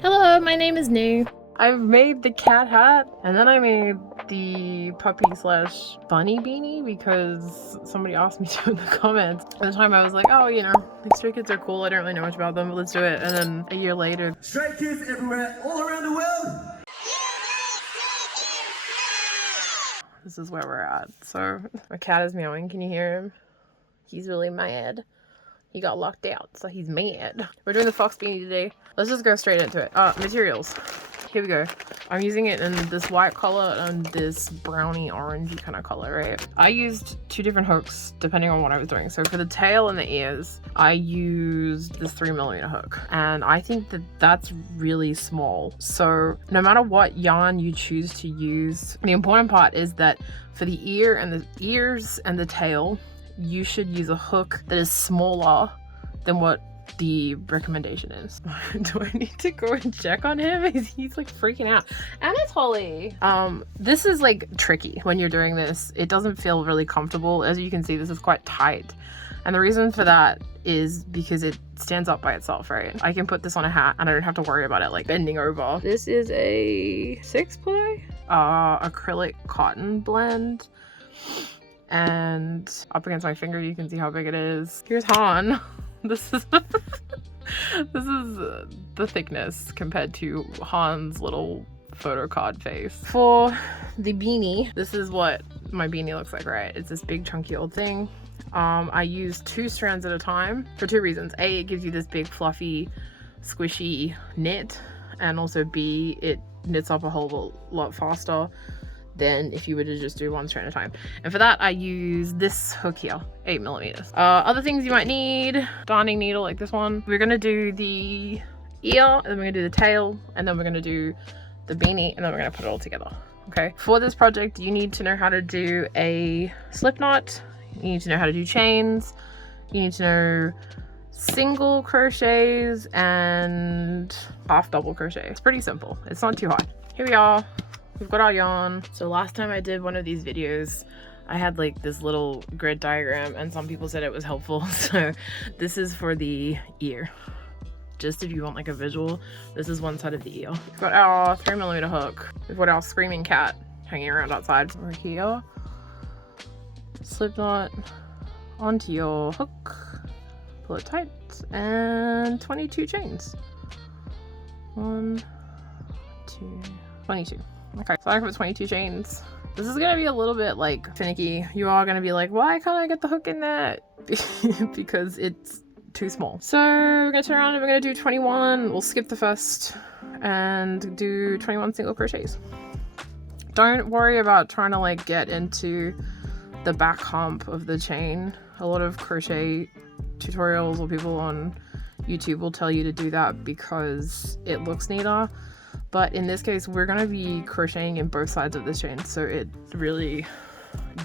Hello, my name is Niw. I've made the cat hat, and then I made the puppy slash bunny beanie because somebody asked me to in the comments. At the time I was like, oh, you know, like stray kids are cool, I don't really know much about them, but let's do it. And then a year later, stray kids everywhere, all around the world. This is where we're at. So my cat is meowing, can you hear him? He's really mad. He got locked out, so he's mad. We're doing the fox beanie today. Let's just go straight into it. Materials. Here we go. I'm using it in this white color and this browny orangey kind of color, right? I used 2 different hooks depending on what I was doing. So for the tail and the ears, I used this 3mm hook, and I think that that's really small. So no matter what yarn you choose to use, the important part is that for the ears and the tail, you should use a hook that is smaller than what the recommendation is. Do I need to go and check on him? He's like freaking out. Anatoly! This is like tricky when you're doing this. It doesn't feel really comfortable. As you can see, this is quite tight. And the reason for that is because it stands up by itself, right? I can put this on a hat and I don't have to worry about it like bending over. This is a 6-ply acrylic cotton blend. And up against my finger, you can see how big it is. Here's Han. This is this is the thickness compared to Han's little photo card face. For the beanie, this is what my beanie looks like, right? It's this big chunky old thing. I use 2 strands at a time for 2 reasons. A, it gives you this big fluffy squishy knit, and also B, it knits up a whole lot faster than if you were to just do 1 strand at a time. And for that, I use this hook here, 8mm. Other things you might need, darning needle like this one. We're gonna do the ear, and then we're gonna do the tail, and then we're gonna do the beanie, and then we're gonna put it all together, okay? For this project, you need to know how to do a slip knot, you need to know how to do chains, you need to know single crochets and half double crochet. It's pretty simple, it's not too hard. Here we are. We've got our yarn. So last time I did one of these videos, I had like this little grid diagram and some people said it was helpful. So this is for the ear. Just if you want like a visual, this is one side of the ear. We've got our 3mm hook. We've got our screaming cat hanging around outside. Over here, slip knot onto your hook, pull it tight, and 22 chains. 1, 2, 22. Okay, so I put 22 chains. This is gonna be a little bit like finicky. You are gonna be like, why can't I get the hook in there? Because it's too small. So we're gonna turn around and we're gonna do 21. We'll skip the first and do 21 single crochets. Don't worry about trying to like get into the back hump of the chain. A lot of crochet tutorials or people on YouTube will tell you to do that because it looks neater. But in this case, we're going to be crocheting in both sides of this chain, so it really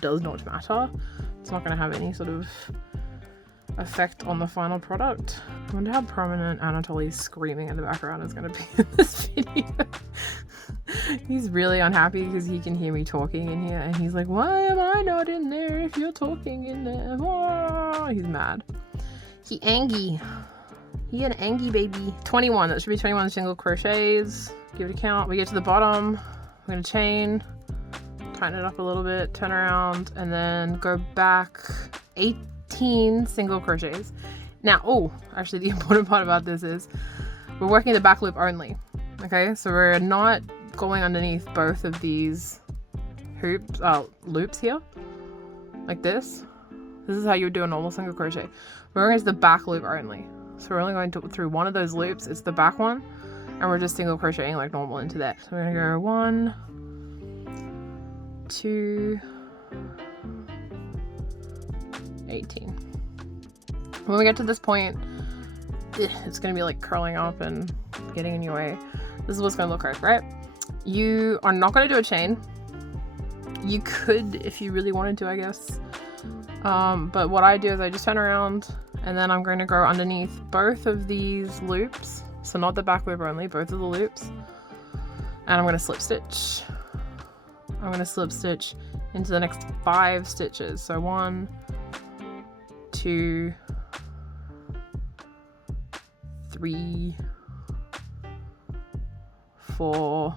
does not matter. It's not going to have any sort of effect on the final product. I wonder how prominent Anatoly's screaming in the background is going to be in this video. He's really unhappy because he can hear me talking in here, and he's like, why am I not in there if you're talking in there? Oh, he's mad. He angry. He an angry baby. 21, that should be 21 single crochets. Give it a count. We get to the bottom, we're gonna chain, tighten it up a little bit, turn around, and then go back 18 single crochets. Now, oh, actually the important part about this is we're working the back loop only, okay? So we're not going underneath both of these loops here, like this. This is how you would do a normal single crochet. We're going to the back loop only. So we're only going through one of those loops, it's the back one, and we're just single crocheting like normal into that. So we're gonna go 1, 2, 18. When we get to this point, it's gonna be like curling up and getting in your way. This is what's gonna look like, right? You are not gonna do a chain. You could if you really wanted to, I guess. But what I do is I just turn around and then I'm going to go underneath both of these loops. So not the back loop only, both of the loops. And I'm going to slip stitch. I'm going to slip stitch into the next 5 stitches. So 1, 2, 3, 4,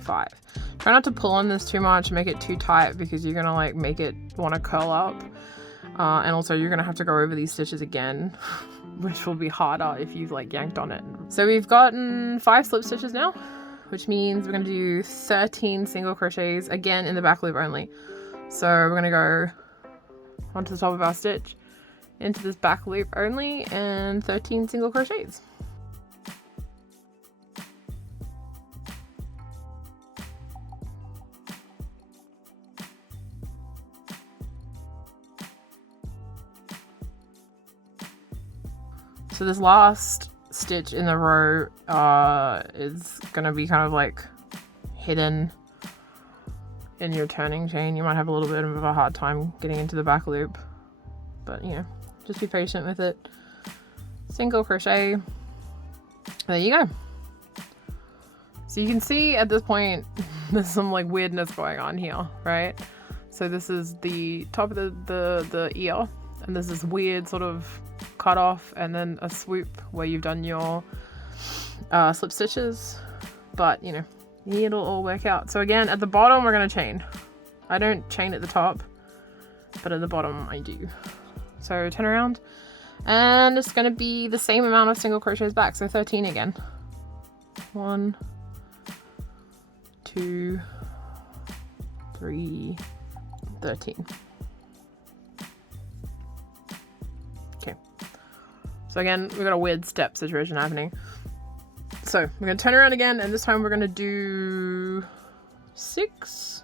5. Try not to pull on this too much, make it too tight, because you're gonna like make it want to curl up, and also you're gonna have to go over these stitches again, which will be harder if you've like yanked on it. So we've gotten 5 slip stitches now, which means we're gonna do 13 single crochets again in the back loop only. So we're gonna go onto the top of our stitch, into this back loop only, and 13 single crochets. So this last stitch in the row is gonna be kind of like hidden in your turning chain. You might have a little bit of a hard time getting into the back loop, but you know, just be patient with it. Single crochet. There you go. So you can see at this point there's some like weirdness going on here, right? So this is the top of the ear, and there's this weird sort of cut off and then a swoop where you've done your slip stitches, but you know, it'll all work out. So again, at the bottom we're going to chain. I don't chain at the top, but at the bottom I do. So turn around, and it's going to be the same amount of single crochets back, so 13 again. 1, 2, 3, 13. So again, we've got a weird step situation happening. So we're going to turn around again, and this time we're going to do 6.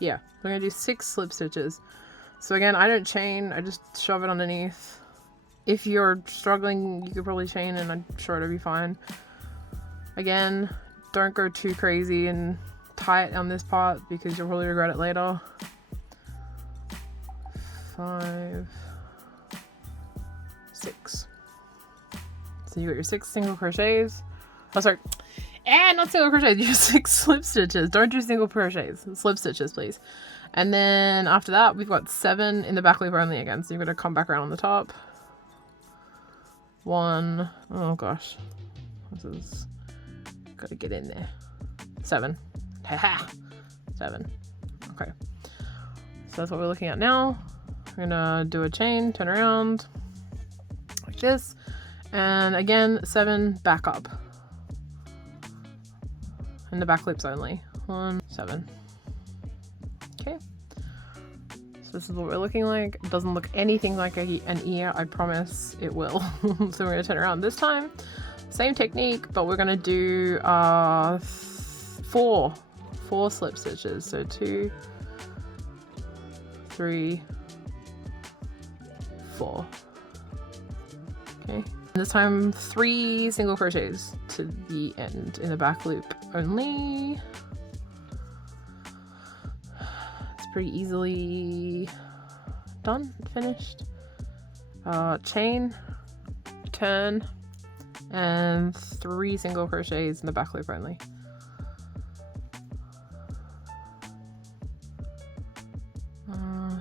Yeah, we're going to do 6 slip stitches. So again, I don't chain, I just shove it underneath. If you're struggling, you could probably chain, and I'm sure it'll be fine. Again, don't go too crazy and tight on this part, because you'll probably regret it later. 5, 6. So you got your 6 single crochets. Oh, sorry. And not single crochets, your 6 slip stitches. Don't do single crochets. Slip stitches, please. And then after that, we've got 7 in the back loop only again. So you've got to come back around on the top. 1. Oh gosh. This is... Got to get in there. 7. Haha. 7. Okay. So that's what we're looking at now. We're gonna do a chain, turn around like this. And again, 7 back up. And the back loops only. 1, 7. Okay. So this is what we're looking like. It doesn't look anything like an ear, I promise it will. So we're gonna turn around this time. Same technique, but we're gonna do 4 slip stitches. So 2, 3, 4. Okay. This time 3 single crochets to the end in the back loop only. It's pretty easily done, finished. Chain, turn, and 3 single crochets in the back loop only.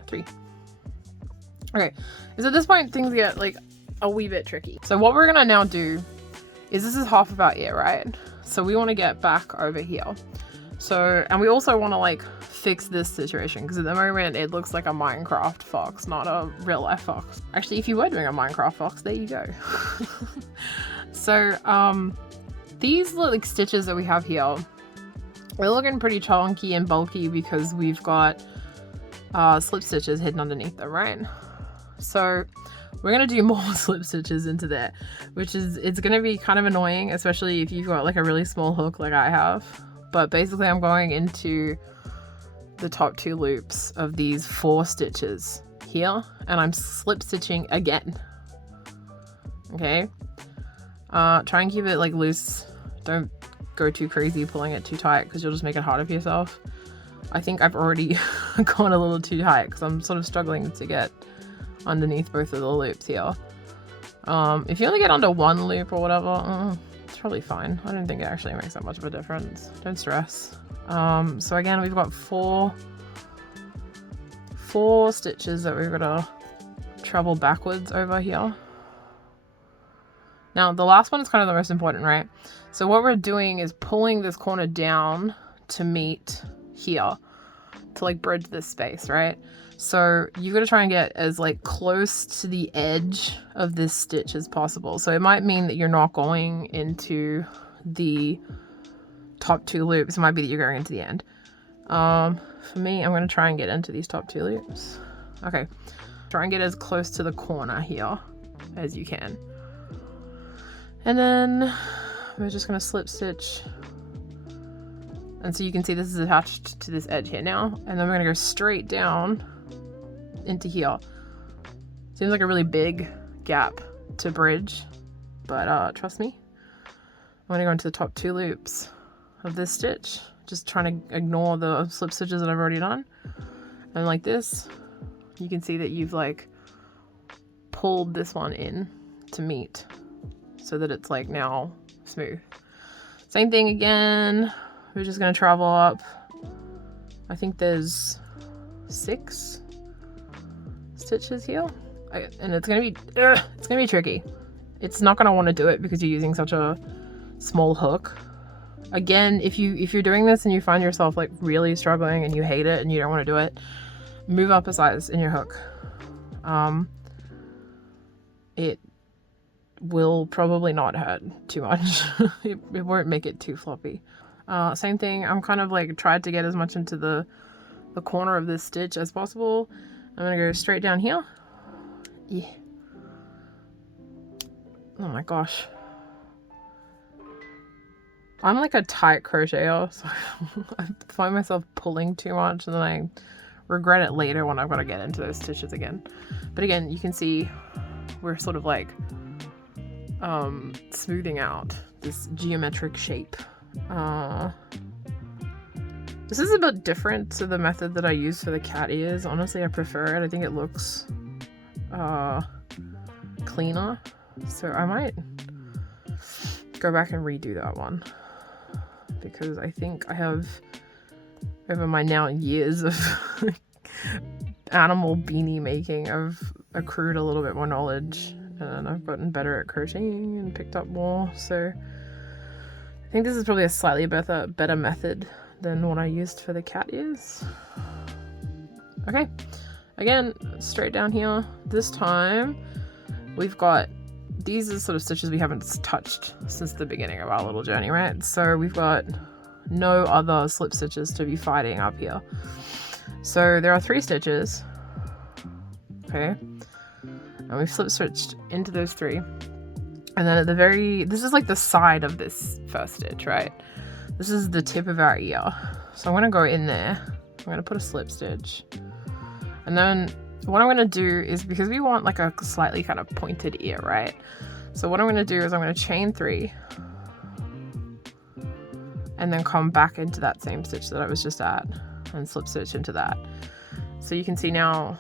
Three. Okay, so at this point things get like a wee bit tricky. So what we're gonna now do is, this is half of our ear, right? So we want to get back over here. So, and we also want to like fix this situation, because at the moment it looks like a Minecraft fox, not a real life fox. Actually, if you were doing a Minecraft fox, there you go. So these like stitches that we have here, they're looking pretty chunky and bulky because we've got slip stitches hidden underneath them, right? So we're going to do more slip stitches into there, which is, it's going to be kind of annoying, especially if you've got like a really small hook like I have. But basically I'm going into the top 2 loops of these 4 stitches here, and I'm slip stitching again. Okay. Try and keep it like loose. Don't go too crazy pulling it too tight, because you'll just make it harder for yourself. I think I've already gone a little too tight, because I'm sort of struggling to get underneath both of the loops here. If you only get under 1 loop or whatever, it's probably fine. I don't think it actually makes that much of a difference. Don't stress. So again, we've got 4 stitches that we've got to travel backwards over here. Now the last one is kind of the most important, right? So what we're doing is pulling this corner down to meet here, to like bridge this space, right? So you got to try and get as like close to the edge of this stitch as possible. So it might mean that you're not going into the top 2 loops. It might be that you're going into the end. For me, I'm going to try and get into these top 2 loops. Okay, try and get as close to the corner here as you can. And then we're just going to slip stitch. And so you can see this is attached to this edge here now. And then we're going to go straight down into here. Seems like a really big gap to bridge, but trust me, I'm going to go into the top 2 loops of this stitch, just trying to ignore the slip stitches that I've already done. And like this, you can see that you've like pulled this one in to meet so that it's like now smooth. Same thing again. We're just going to travel up. I think there's 6 stitches here, and it's gonna be tricky. It's not gonna want to do it because you're using such a small hook. Again, if you're doing this and you find yourself like really struggling and you hate it and you don't want to do it, move up a size in your hook. It will probably not hurt too much. it won't make it too floppy. Same thing, I'm kind of like tried to get as much into the corner of this stitch as possible. I'm gonna go straight down here. Yeah. Oh my gosh. I'm like a tight crocheter, so I find myself pulling too much and then I regret it later when I've got to get into those stitches again. But again, you can see we're sort of like smoothing out this geometric shape. This is a bit different to the method that I use for the cat ears. Honestly, I prefer it. I think it looks cleaner. So I might go back and redo that one, because I think I have, over my now years of animal beanie making, I've accrued a little bit more knowledge and I've gotten better at crocheting and picked up more. So I think this is probably a slightly better method than what I used for the cat ears. Okay, again, straight down here. This time we've got, these are sort of stitches we haven't touched since the beginning of our little journey, right? So we've got no other slip stitches to be fighting up here. So there are 3 stitches, okay? And we've slip stitched into those 3. And then at the very, this is like the side of this first stitch, right? This is the tip of our ear. So I'm gonna go in there. I'm gonna put a slip stitch. And then what I'm gonna do is, because we want like a slightly kind of pointed ear, right? So what I'm gonna do is I'm gonna chain 3 and then come back into that same stitch that I was just at and slip stitch into that. So you can see now,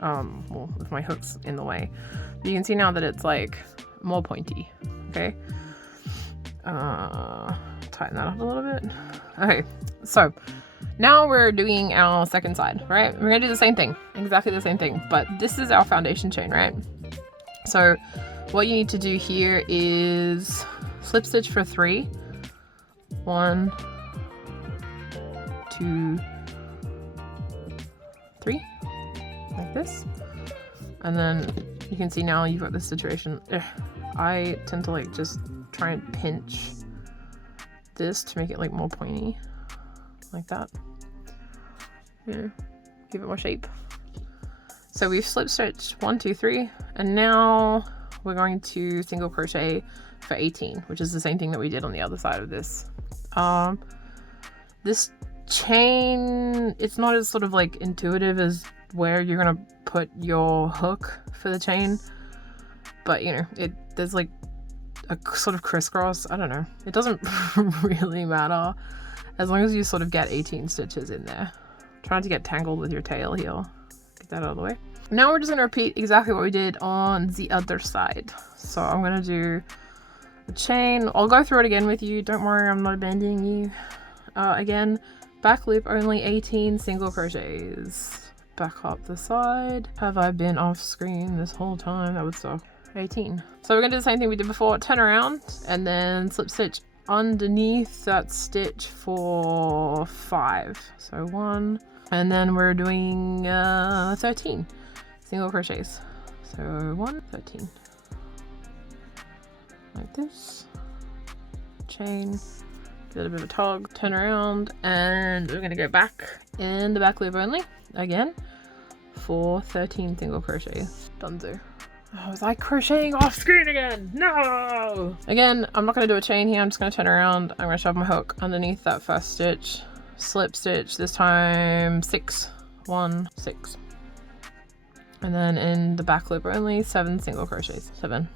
well, with my hooks in the way, you can see now that it's like more pointy, okay? Tighten that up a little bit. Okay, so now we're doing our second side, right? We're gonna do the same thing, exactly the same thing, but this is our foundation chain, right? So what you need to do here is slip stitch for 3. 1, 2, 3, like this. And then you can see now you've got this situation. I tend to like just try and pinch this to make it like more pointy, like that. Yeah, give it more shape. So we've slip stitched 1, 2, 3, and now we're going to single crochet for 18, which is the same thing that we did on the other side of this. This chain, it's not as sort of like intuitive as where you're gonna put your hook for the chain, but you know, there's like a sort of crisscross. I don't know, it doesn't really matter as long as you sort of get 18 stitches in there. Trying to get tangled with your tail here. Get that out of the way. Now we're just gonna repeat exactly what we did on the other side. So I'm gonna do the chain. I'll go through it again with you, don't worry, I'm not abandoning you. Again, back loop only 18 single crochets. Back up the side. Have I been off screen this whole time? That would suck. 18. So we're gonna do the same thing we did before, turn around and then slip stitch underneath that stitch for 5. So 1, and then we're doing 13 single crochets. So 1, 13. Like this. Chain, give it a bit of a tug, turn around, and we're gonna go back in the back loop only again for 13 single crochets. Dunzo. Oh, was I crocheting off screen again? No! Again, I'm not going to do a chain here. I'm just going to turn around. I'm going to shove my hook underneath that first stitch. Slip stitch, this time 6. 1, 6. And then in the back loop only, 7 single crochets. 7.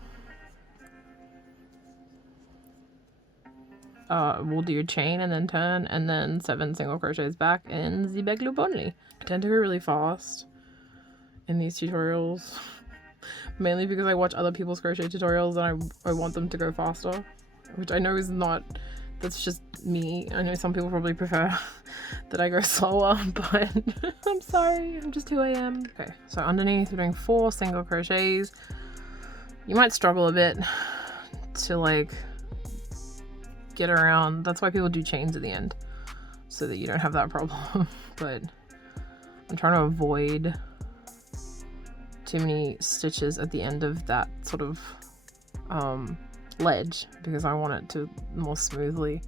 We'll do a chain and then turn, and then 7 single crochets back in the back loop only. I tend to go really fast in these tutorials. Mainly because I watch other people's crochet tutorials and I want them to go faster, which I know is not, that's just me. I know some people probably prefer that I go slower, but I'm sorry, I'm just who I am. Okay, so underneath we're doing 4 single crochets. You might struggle a bit to like get around. That's why people do chains at the end, so that you don't have that problem. But I'm trying to avoid too many stitches at the end of that sort of ledge, because I want it to more smoothly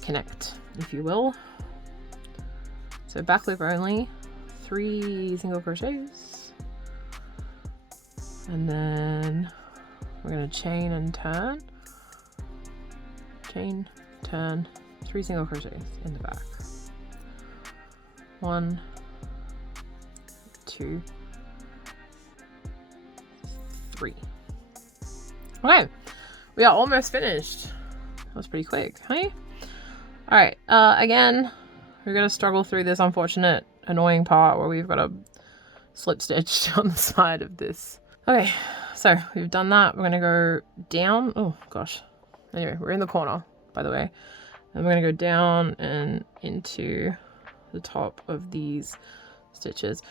connect, if you will. So back loop only, 3 single crochets, and then we're going to chain and turn, chain, turn, 3 single crochets in the back. 1, 2, 3. Okay, we are almost finished. That was pretty quick, hey? Alright, again, we're gonna struggle through this unfortunate, annoying part where we've got a slip stitch on the side of this. Okay, so we've done that. We're gonna go down. Oh gosh. Anyway, we're in the corner, by the way. And we're gonna go down and into the top of these stitches.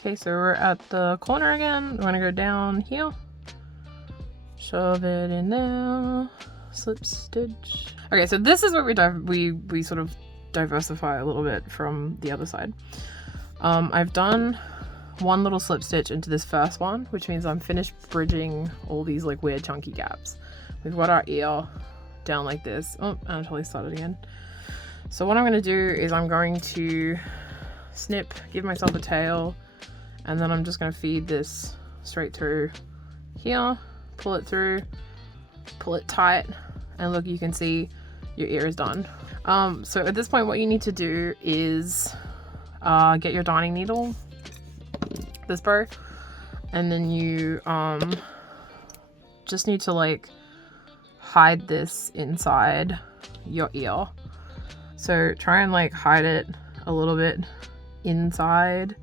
Okay, so we're at the corner again. We're gonna go down here, shove it in there, slip stitch. Okay, so this is where we sort of diversify a little bit from the other side. I've done 1 little slip stitch into this first one, which means I'm finished bridging all these like weird chunky gaps. We've got our ear down like this. Oh, and I totally started again. So what I'm gonna do is I'm going to snip, give myself a tail, and then I'm just going to feed this straight through here, pull it through, pull it tight, and look, you can see your ear is done. So at this point what you need to do is get your darning needle, this bow, and then you just need to like hide this inside your ear. So try and like hide it a little bit inside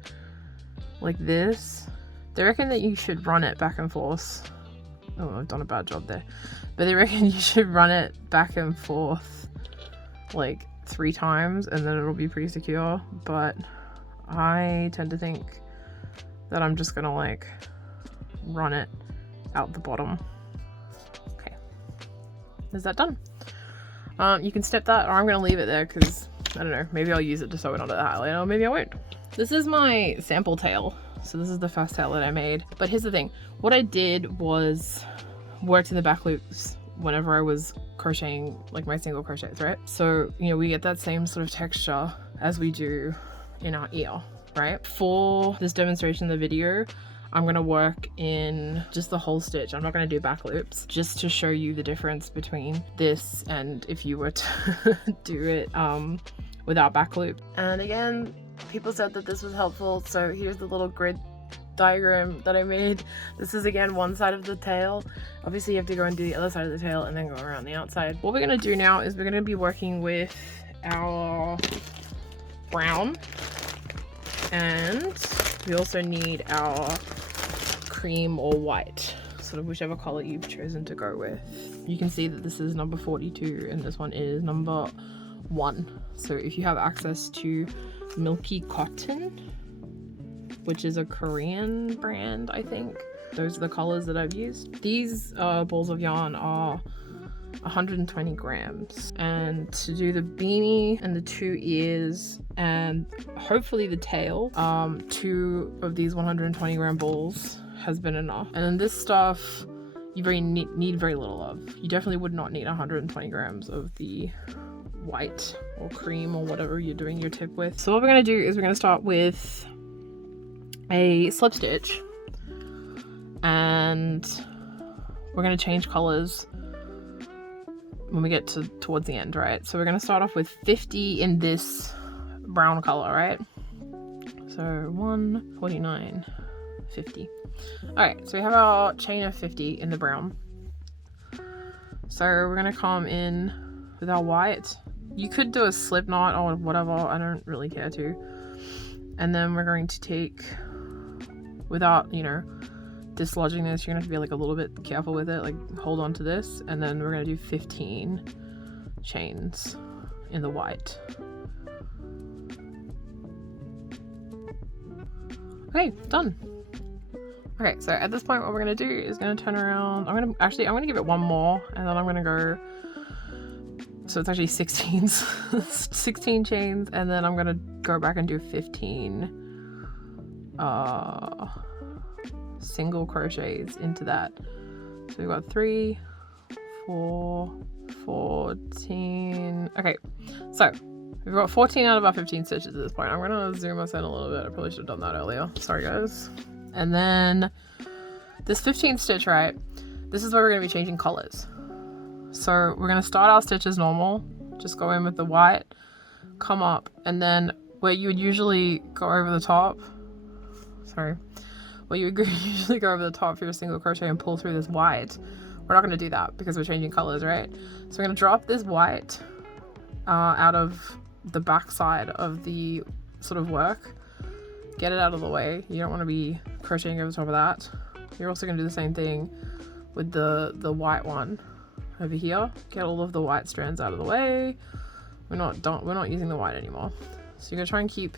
like this. They reckon that you should run it back and forth. Oh, I've done a bad job there. But they reckon you should run it back and forth like 3 times and then it'll be pretty secure. But I tend to think that I'm just gonna like run it out the bottom. Okay, is that done? You can step that, or I'm gonna leave it there because I don't know, maybe I'll use it to sew it onto the hat later, or maybe I won't. This is my sample tail. So this is the first tail that I made. But here's the thing. What I did was worked in the back loops whenever I was crocheting like my single crochets, right? So, you know, we get that same sort of texture as we do in our ear, right? For this demonstration of the video, I'm gonna work in just the whole stitch. I'm not gonna do back loops, just to show you the difference between this and if you were to do it without back loop. And again, people said that this was helpful, so here's the little grid diagram that I made. This is again one side of the tail. Obviously you have to go and do the other side of the tail and then go around the outside. What we're gonna do now is we're gonna be working with our brown, and we also need our cream or white, sort of whichever color you've chosen to go with. You can see that this is number 42 and this one is number 1. So if you have access to milky cotton, which is a Korean brand, I think. Those are the colors that I've used. These balls of yarn are 120 grams, and to do the beanie and the 2 ears and hopefully the tail, 2 of these 120 gram balls has been enough. And then this stuff you need very little of. You definitely would not need 120 grams of the white or cream or whatever you're doing your tip with. So what we're going to do is we're going to start with a slip stitch, and we're going to change colors when we get towards the end, right? So we're going to start off with 50 in this brown color, right? So 149, 50. All right, so we have our chain of 50 in the brown. So we're going to come in with our white. You could do a slip knot or whatever, I don't really care to. And then we're going to take, without, you know, dislodging this, you're gonna have to be like a little bit careful with it, like hold on to this, and then we're gonna do 15 chains in the white. Okay, done. Okay, so at this point what we're gonna do is gonna turn around. I'm gonna give it one more, and then I'm gonna go, so it's actually 16 16 chains, and then I'm gonna go back and do 15 single crochets into that. So we've got 3, 4, 14. Okay, so we've got 14 out of our 15 stitches at this point. I'm gonna zoom us in a little bit. I probably should have done that earlier. Sorry guys. And then this 15th stitch, right? This is where we're gonna be changing colors. So we're gonna start our stitch as normal. Just go in with the white, come up, and then where you would usually go over the top, where you would usually go over the top for your single crochet and pull through this white, we're not going to do that because we're changing colors, right? So we're going to drop this white out of the back side of the sort of work, get it out of the way. You don't want to be crocheting over top of that. You're also going to do the same thing with the white one over here. Get all of the white strands out of the way. We're not using the white anymore. So you're going to try and keep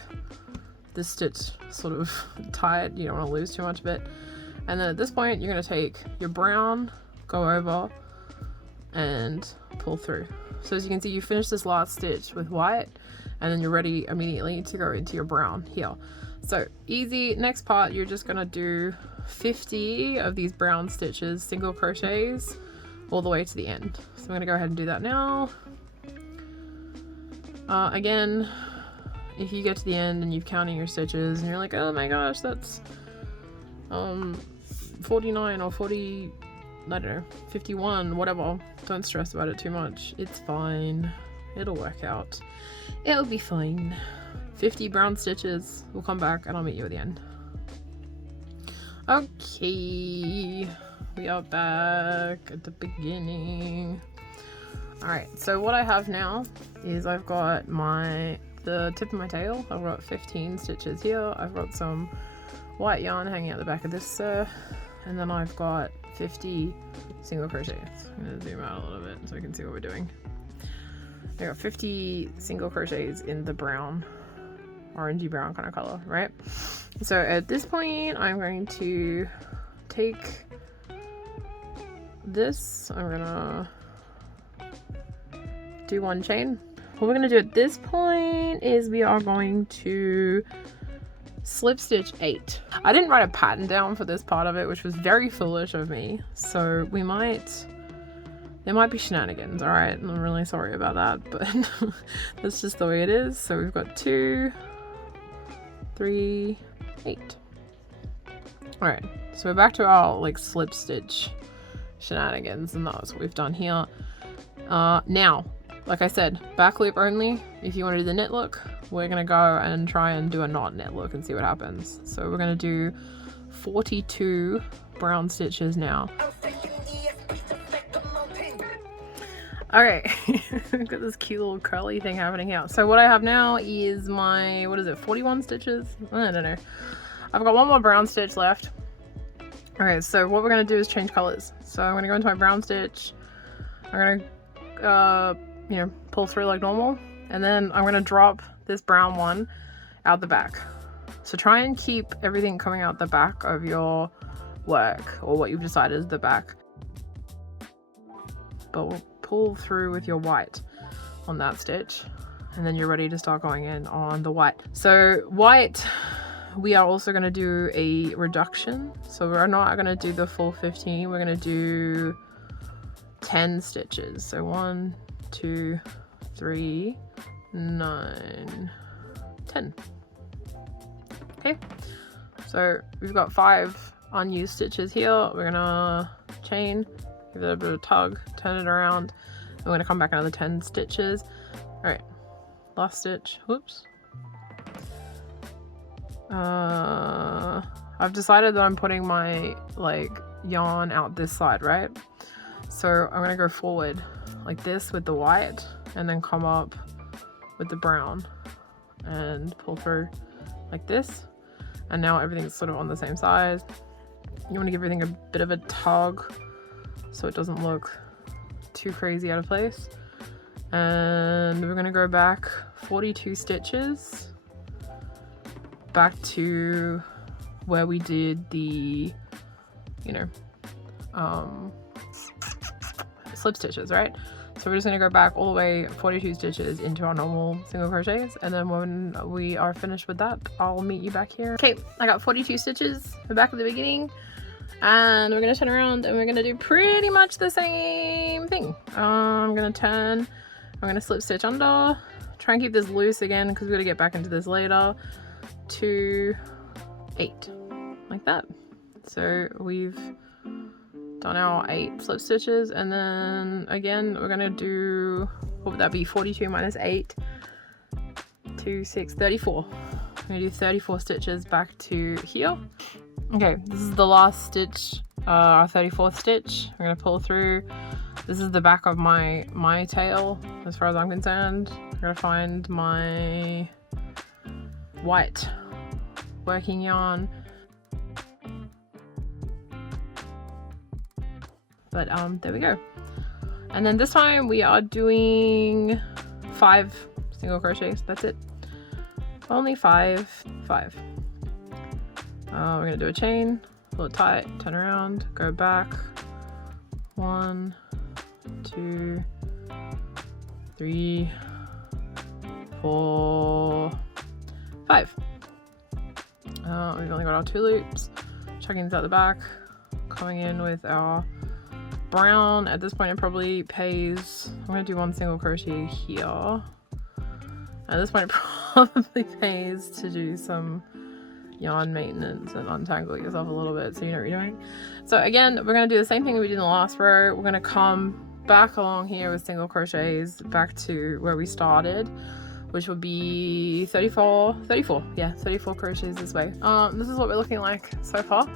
this stitch sort of tight. You don't want to lose too much of it. And then at this point you're going to take your brown, go over and pull through. So as you can see, you finish this last stitch with white, and then you're ready immediately to go into your brown here. So easy. Next part, you're just going to do 50 of these brown stitches, single crochets, all the way to the end. So I'm going to go ahead and do that now. Again, if you get to the end and you've counted your stitches and you're like, oh my gosh, that's 49 or 40, I don't know, 51, whatever, don't stress about it too much. It's fine. It'll work out. It'll be fine. 50 brown stitches. We'll come back and I'll meet you at the end. Okay, we are back at the beginning. Alright, so what I have now is I've got the tip of my tail. I've got 15 stitches here. I've got some white yarn hanging out the back of this, and then I've got 50 single crochets. I'm going to zoom out a little bit so we can see what we're doing. I got 50 single crochets in the brown, orangey brown kind of color, right? So at this point I'm going to take this, I'm gonna do one chain. What we're gonna do at this point is we are going to slip stitch 8. I didn't write a pattern down for this part of it, which was very foolish of me, so there might be shenanigans, alright? I'm really sorry about that, but that's just the way it is. So we've got 2, 3, 8. Alright, so we're back to our like slip stitch shenanigans, and that's what we've done here. Now, like I said, back loop only. If you want to do the knit look, we're going to go and try and do a not knit look and see what happens. So we're going to do 42 brown stitches now. Alright, we've got this cute little curly thing happening here. So what I have now is my, 41 stitches? I don't know. I've got one more brown stitch left. Okay, so what we're going to do is change colors. So I'm going to go into my brown stitch. I'm going to, pull through like normal. And then I'm going to drop this brown one out the back. So try and keep everything coming out the back of your work, or what you've decided is the back. But we'll pull through with your white on that stitch, and then you're ready to start going in on the white. So white, we are also going to do a reduction. So we're not going to do the full 15, we're going to do 10 stitches. So 1, 2, 3, 9, 10. Okay, so we've got 5 unused stitches here. We're gonna chain, give it a bit of a tug, turn it around. We're gonna come back another 10 stitches. All right, last stitch. Whoops. I've decided that I'm putting my yarn out this side, right? So I'm gonna go forward like this with the white, and then come up with the brown and pull through like this. And now everything's sort of on the same size. You want to give everything a bit of a tug so it doesn't look too crazy out of place. And we're going to go back 42 stitches back to where we did the, slip stitches, right? So we're just going to go back all the way 42 stitches into our normal single crochets, and then when we are finished with that, I'll meet you back here. Okay, I got 42 stitches. We're back at the beginning, and we're going to turn around and we're going to do pretty much the same thing. I'm going to turn, I'm going to slip stitch under, try and keep this loose again because we're going to get back into this later, 2, 8, like that. So we've done our 8 slip stitches, and then again we're gonna do, what would that be, 42 minus 8, 2, 6, 34. I'm gonna do 34 stitches back to here. Okay, this is the last stitch, our 34th stitch. I'm gonna pull through. This is the back of my tail as far as I'm concerned. I'm gonna find my white working yarn. But there we go. And then this time we are doing 5 single crochets. That's it. Only 5. We're gonna do a chain, pull it tight, turn around, go back. 1, 2, 3, 4, 5. We've only got our 2 loops. Chucking this out the back, coming in with our brown. At this point it probably pays, I'm going to do 1 single crochet here. At this point it probably pays to do some yarn maintenance and untangle yourself a little bit so you know what you're doing. So again, we're going to do the same thing we did in the last row. We're going to come back along here with single crochets back to where we started, which would be 34 crochets this way. This is what we're looking like so far.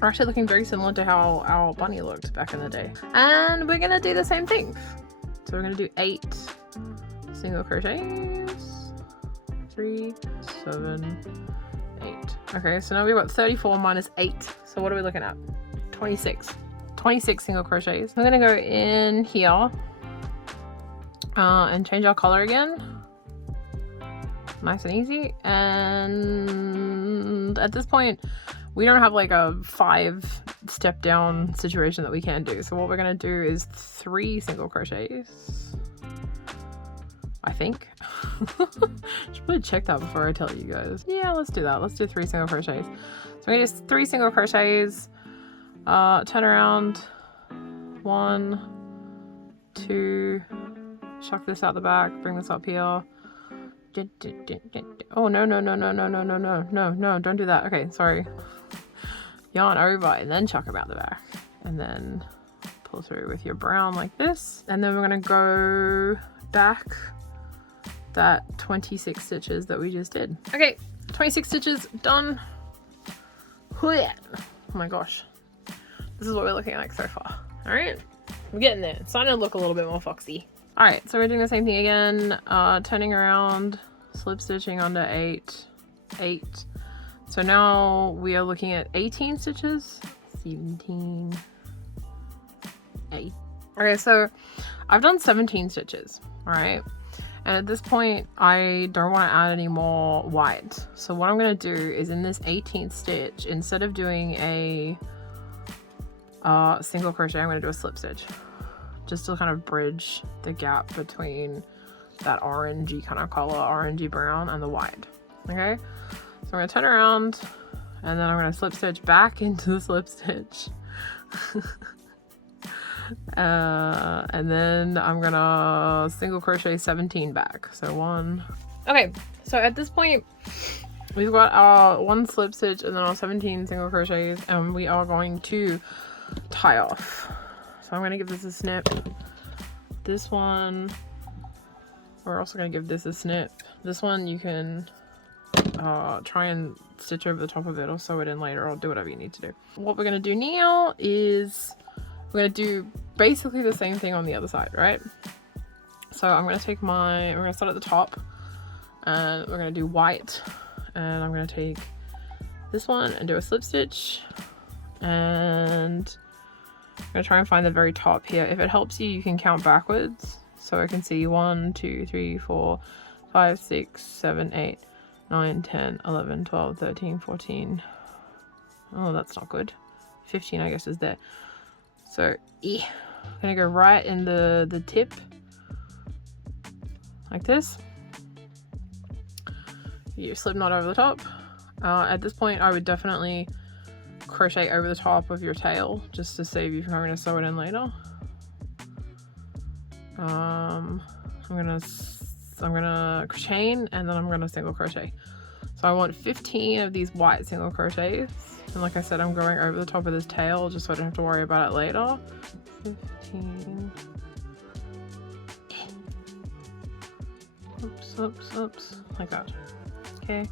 We're actually looking very similar to how our bunny looked back in the day. And we're gonna do the same thing. So we're gonna do 8 single crochets. 3, 7, 8. Okay, so now we've got 34 minus 8. So what are we looking at? 26. 26 single crochets. I'm gonna go in here and change our color again. Nice and easy. And at this point, we don't have like a 5 step down situation that we can do. So what we're gonna do is 3 single crochets, I think. Should probably check that before I tell you guys. Yeah, let's do that. Let's do 3 single crochets. So we're gonna do 3 single crochets, turn around, 1, 2, chuck this out the back, bring this up here. Oh no, don't do that. Okay, sorry. Yarn over and then chuck them out the back, and then pull through with your brown like this, and then we're gonna go back that 26 stitches that we just did. Okay, 26 stitches done. Oh my gosh, this is what we're looking like so far. All right, I'm getting there. It's starting to look a little bit more foxy. All right, so we're doing the same thing again, turning around, slip stitching under 8. So now we are looking at 18 stitches, 17, 8. Okay, so I've done 17 stitches, all right? And at this point, I don't want to add any more white. So what I'm going to do is in this 18th stitch, instead of doing a single crochet, I'm going to do a slip stitch. Just to kind of bridge the gap between that orangey kind of color, orangey brown, and the white. Okay? So I'm going to turn around, and then I'm going to slip stitch back into the slip stitch. And then I'm gonna single crochet 17 back. So 1. Okay, so at this point we've got our 1 slip stitch and then our 17 single crochets, and we are going to tie off. So I'm gonna give this a snip. This one, we're also gonna give this a snip. This one you can try and stitch over the top of it or sew it in later, or do whatever you need to do. What we're gonna do now is we're going to do basically the same thing on the other side, right? So I'm going to take we're going to start at the top, and we're going to do white, and I'm going to take this one and do a slip stitch, and I'm going to try and find the very top here. If it helps you, you can count backwards. So I can see 1, 2, 3, 4, 5, 6, 7, 8, 9, 10, 11, 12, 13, 14. Oh, that's not good. 15, I guess, is there. So, I'm gonna go right in the tip, like this. You slip knot over the top. At this point, I would definitely crochet over the top of your tail, just to save you from having to sew it in later. I'm gonna chain, and then I'm gonna single crochet. So I want 15 of these white single crochets. And like I said, I'm going over the top of this tail just so I don't have to worry about it later. 15. Oops, oops, oops. Like that. Okay.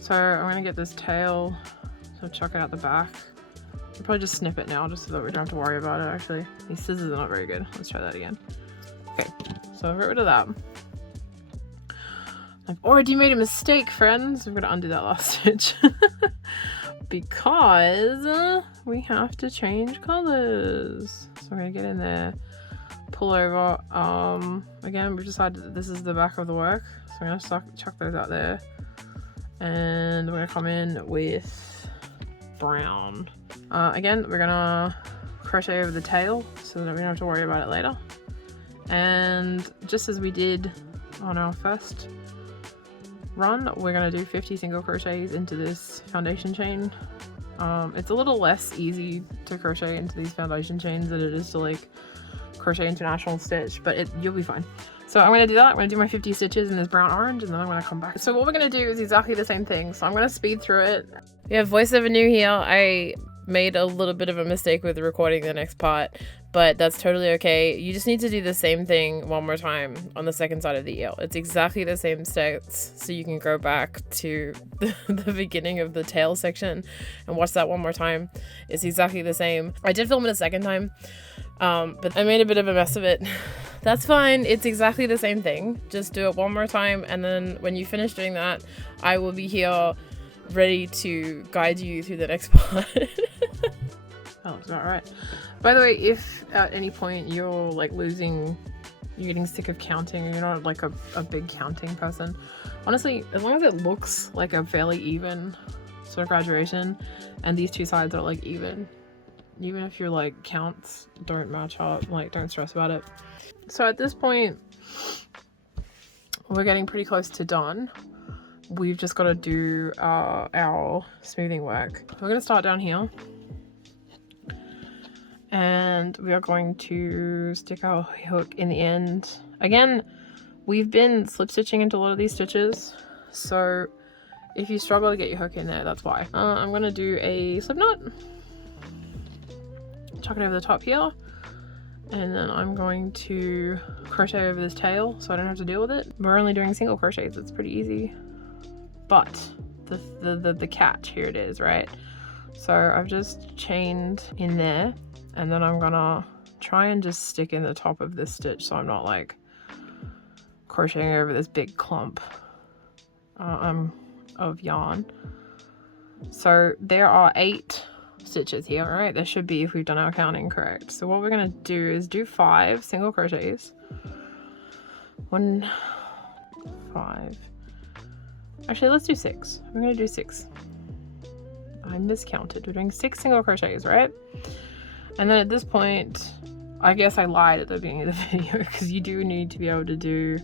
So I'm going to get this tail, so chuck it out the back. I'll probably just snip it now just so that we don't have to worry about it actually. These scissors are not very good. Let's try that again. Okay, so I've got rid of that. I've already made a mistake, friends. We're going to undo that last stitch. Because we have to change colors. So we're gonna get in there, pull over. Again, we've decided that this is the back of the work, so I'm gonna chuck those out there, and we're gonna come in with brown. Again, we're gonna crochet over the tail so that we don't have to worry about it later. And just as we did on our first run, we're going to do 50 single crochets into this foundation chain. It's a little less easy to crochet into these foundation chains than it is to like crochet international stitch, but you'll be fine. So I'm going to do that. I'm going to do my 50 stitches in this brown orange, and then I'm going to come back. So what we're going to do is exactly the same thing. So I'm going to speed through it. We have voiceover new here. I made a little bit of a mistake with recording the next part, but that's totally okay. You just need to do the same thing one more time on the second side of the eel. It's exactly the same steps, so you can go back to the beginning of the tail section and watch that one more time. It's exactly the same. I did film it a second time, but I made a bit of a mess of it. That's fine. It's exactly the same thing. Just do it one more time, and then when you finish doing that, I will be here ready to guide you through the next part. Oh, it's not right. By the way, if at any point you're like you're getting sick of counting, or you're not like a big counting person, honestly, as long as it looks like a fairly even sort of graduation, and these two sides are like even if your like counts don't match up, like don't stress about it. So at this point, we're getting pretty close to done. We've just got to do our smoothing work. We're going to start down here, and we are going to stick our hook in the end. Again, we've been slip stitching into a lot of these stitches, so if you struggle to get your hook in there, that's why. I'm going to do a slip knot, chuck it over the top here, and then I'm going to crochet over this tail so I don't have to deal with it. We're only doing single crochets, it's pretty easy. But the catch, here it is, right? So I've just chained in there, and then I'm gonna try and just stick in the top of this stitch so I'm not like crocheting over this big clump of yarn. So there are 8 stitches here, right? There should be if we've done our counting correct. So what we're gonna do is do 5 single crochets. 1, 5. Actually, let's do 6. We're gonna do 6. I miscounted. We're doing 6 single crochets, right? And then at this point, I guess I lied at the beginning of the video because you do need to be able to do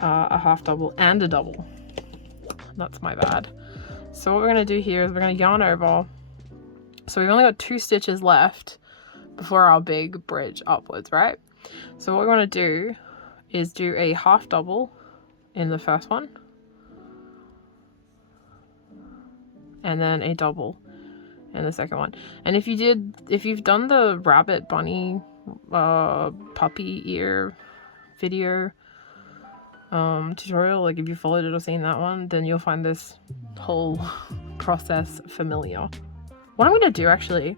a half double and a double. That's my bad. So what we're gonna do here is we're gonna yarn over. So we've only got 2 stitches left before our big bridge upwards, right? So what we want to do is do a half double in the first one, and then a double in the second one. And if you've done the rabbit bunny puppy ear video tutorial, like if you followed it or seen that one, then you'll find this whole process familiar. What I'm going to do actually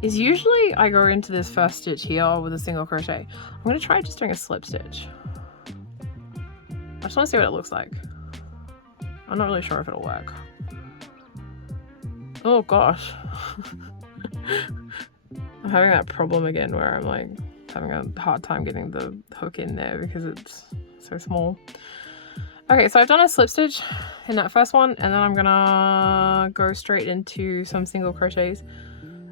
is usually I go into this first stitch here with a single crochet. I'm going to try just doing a slip stitch. I just want to see what it looks like. I'm not really sure if it'll work. Oh gosh. I'm having that problem again where I'm like having a hard time getting the hook in there because it's so small. Okay, so I've done a slip stitch in that first one, and then I'm gonna go straight into some single crochets.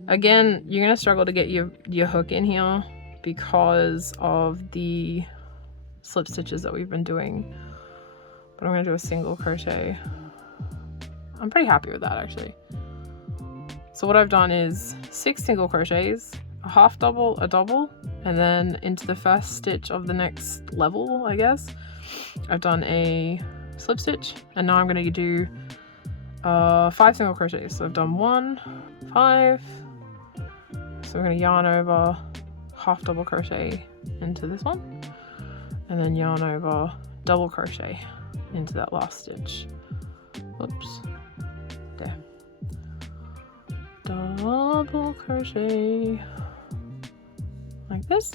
Again, you're gonna struggle to get your hook in here because of the slip stitches that we've been doing, but I'm gonna do a single crochet. I'm pretty happy with that actually. So what I've done is 6 single crochets, a half double, a double, and then into the first stitch of the next level, I guess, I've done a slip stitch, and now I'm going to do 5 single crochets. So I've done 1, 5, so we're going to yarn over, half double crochet into this one, and then yarn over, double crochet into that last stitch. Whoops, there. Double crochet like this.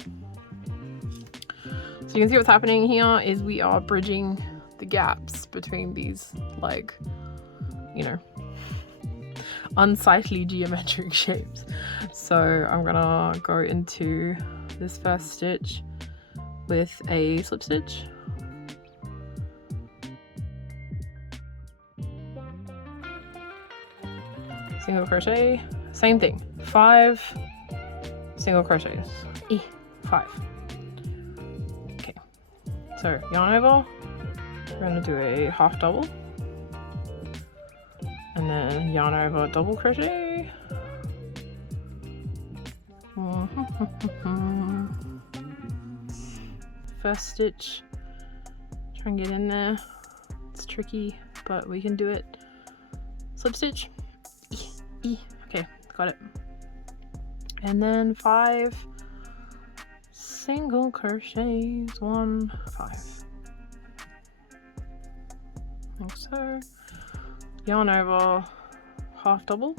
So you can see what's happening here is we are bridging the gaps between these, like, you know, unsightly geometric shapes. So I'm gonna go into this first stitch with a slip stitch. Single crochet, same thing, 5 single crochets, 5. Okay, so yarn over, we're going to do a half double, and then yarn over, double crochet, first stitch, try and get in there, it's tricky, but we can do it, slip stitch, okay, got it. And then 5 single crochets, 1, 5. Like so. Yarn over, half double.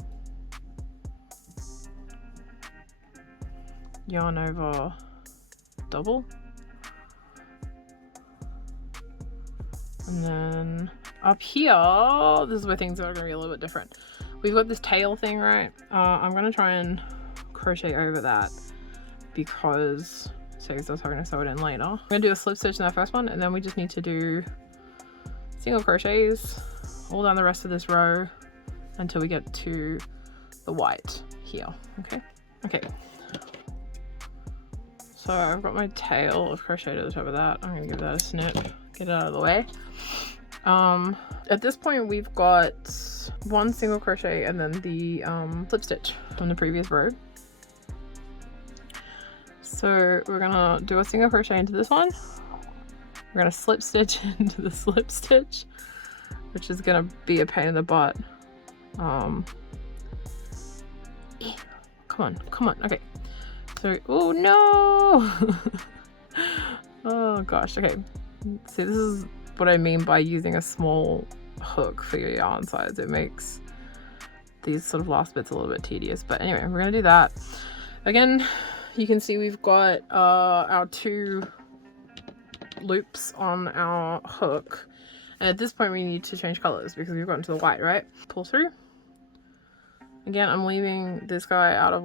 Yarn over, double. And then up here, this is where things are going to be a little bit different. We've got this tail thing, right? I'm going to try and crochet over that because it saves us having to sew it in later. I'm going to do a slip stitch in that first one, and then we just need to do single crochets all down the rest of this row until we get to the white here. Okay. So I've got my tail of crochet to the top of that. I'm going to give that a snip, get it out of the way. At this point we've got 1 single crochet and then the slip stitch from the previous row. So we're gonna do a single crochet into this one. We're gonna slip stitch into the slip stitch, which is gonna be a pain in the butt. Come on, okay. So, oh no! Oh gosh, okay. See, this is what I mean by using a small hook for your yarn size. It makes these sort of last bits a little bit tedious, but anyway, we're gonna do that. Again, you can see we've got our 2 loops on our hook, and at this point we need to change colors because we've gotten to the white, right? Pull through. Again, I'm leaving this guy out of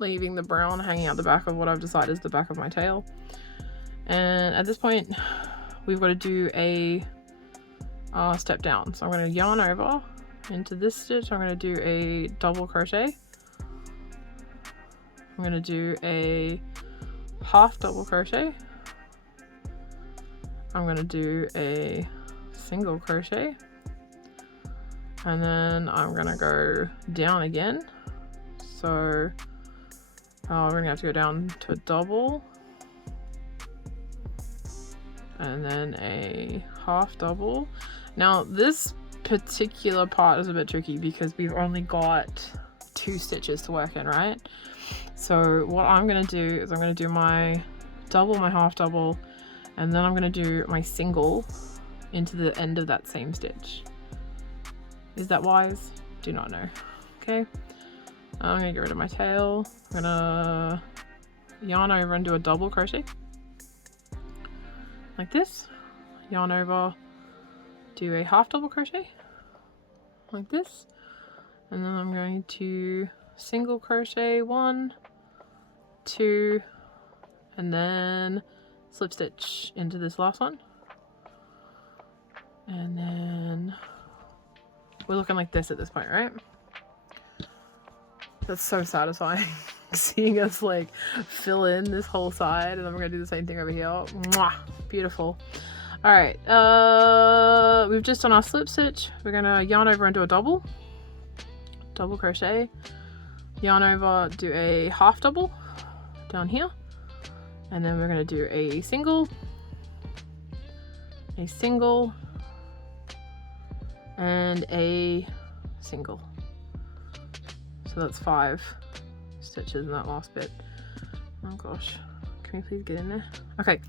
leaving the brown hanging out the back of what I've decided is the back of my tail. And at this point we've got to do a step down. So I'm going to yarn over into this stitch. I'm going to do a double crochet. I'm going to do a half double crochet. I'm going to do a single crochet, and then I'm going to go down again. So we're going to have to go down to a double, and then a half double. Now this particular part is a bit tricky because we've only got 2 stitches to work in, right? So what I'm going to do is I'm going to do my double, my half double, and then I'm going to do my single into the end of that same stitch. Is that wise? Do not know. Okay, I'm going to get rid of my tail. I'm going to yarn over and do a double crochet like this, yarn over, do a half double crochet like this, and then I'm going to single crochet 1, 2, and then slip stitch into this last one, and then we're looking like this at this point, right? That's so satisfying. Seeing us like fill in this whole side, and then we're gonna do the same thing over here. Mwah! Beautiful. All right, we've just done our slip stitch. We're gonna yarn over and do a double crochet, yarn over, do a half double down here, and then we're gonna do a single, and a single. So that's 5 stitches in that last bit. Oh gosh, can we please get in there? Okay,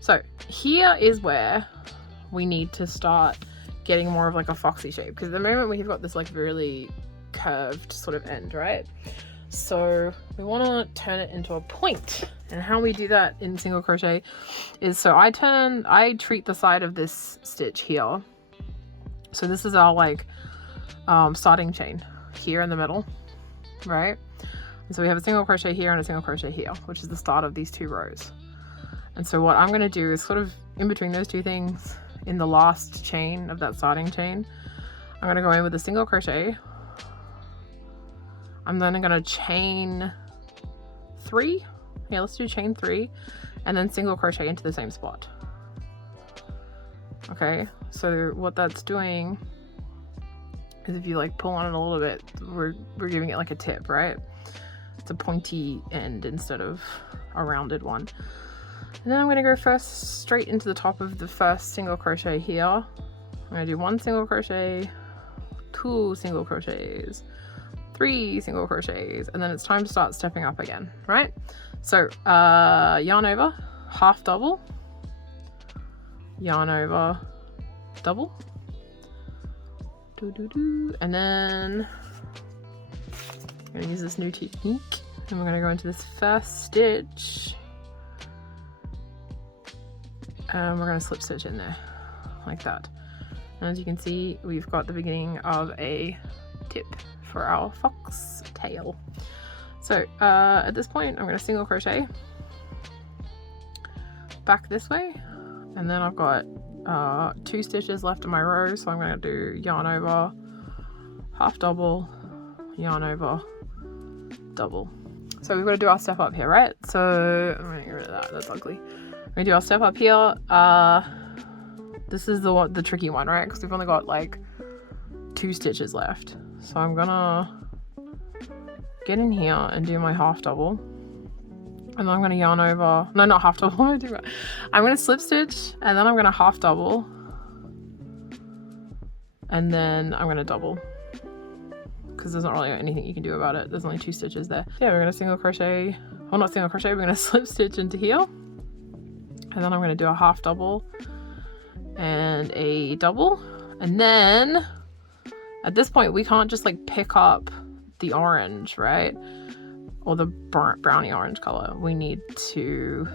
so here is where we need to start getting more of like a foxy shape, because at the moment we've got this like really curved sort of end, right? So we want to turn it into a point, and how we do that in single crochet is, so I treat the side of this stitch here. So this is our like starting chain here in the middle, right? And so we have a single crochet here and a single crochet here, which is the start of these 2 rows. And so what I'm going to do is sort of in between those 2 things, in the last chain of that starting chain, I'm going to go in with a single crochet. I'm then going to chain 3. Yeah, let's do chain 3, and then single crochet into the same spot. Okay, so what that's doing is, if you like pull on it a little bit, we're giving it like a tip, right? It's a pointy end instead of a rounded one. And then I'm going to go first straight into the top of the first single crochet here. I'm going to do 1 single crochet, 2 single crochets, 3 single crochets, and then it's time to start stepping up again, right? So yarn over, half double, yarn over, double, and then I'm going to use this new technique, and we're going to go into this first stitch, and we're going to slip stitch in there like that. And as you can see, we've got the beginning of a tip for our fox tail. So at this point I'm going to single crochet back this way, and then I've got 2 stitches left in my row, so I'm going to do yarn over, half double, yarn over, double. So we've got to do our step up here, right? So I'm going to get rid of that, that's ugly. We're going to do our step up here. This is the tricky one, right? Because we've only got like 2 stitches left. So I'm gonna get in here and do my half double, and then I'm gonna yarn over, no, not half double, I'm gonna slip stitch, and then I'm gonna half double, and then I'm gonna double, because there's not really anything you can do about it. There's only 2 stitches there. Yeah, we're gonna single crochet, well, not single crochet, we're gonna slip stitch into here, and then I'm gonna do a half double and a double, and then at this point we can't just like pick up the orange, right, or the brownie orange color. We need to